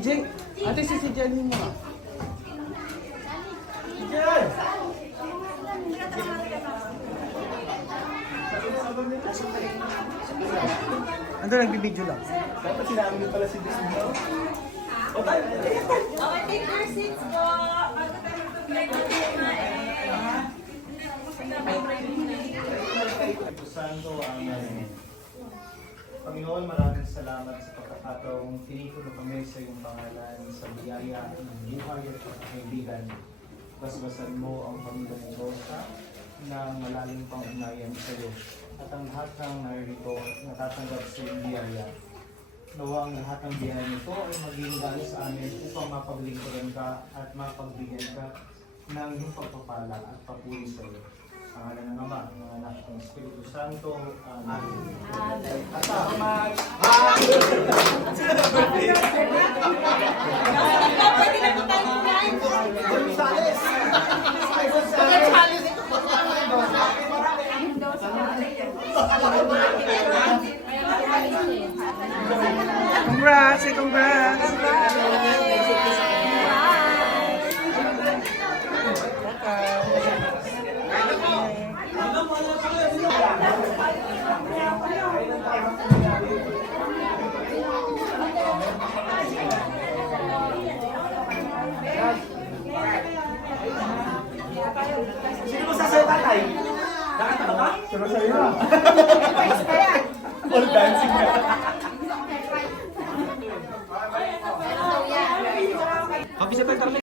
CJ. Ate, si CJ mo nga. Ando, nagbibideo lang. Dapat sinabi niyo pala si Disney. Okay, take your seats po. Bago tayo mag-play ng Ito Santo, Amen. Panginoon, maraming salamat sa pagkakataong tinipon na kami sa iyong pangalan sa biyaya ng buhay at kaibigan. Basbasan mo ang pamilya ng Rosa na malalim pang ugnayan sa iyo. At ang lahat ng narito natatanggap sa iyong biyaya. Nawa ang lahat ng biyaya nito ay maging dahil sa amin upang mapaglingkuran ka at mapagbigyan ka ng iyong pagpapala at papuri sa iyo. Pangalan ng Ama, ng Anak, ng Espiritu Santo. Amen. At salamat! Congrats! Congrats! Sino mo sasaya tatay? Nakata ba? Sino sa'yo? All dancing na. Happy sa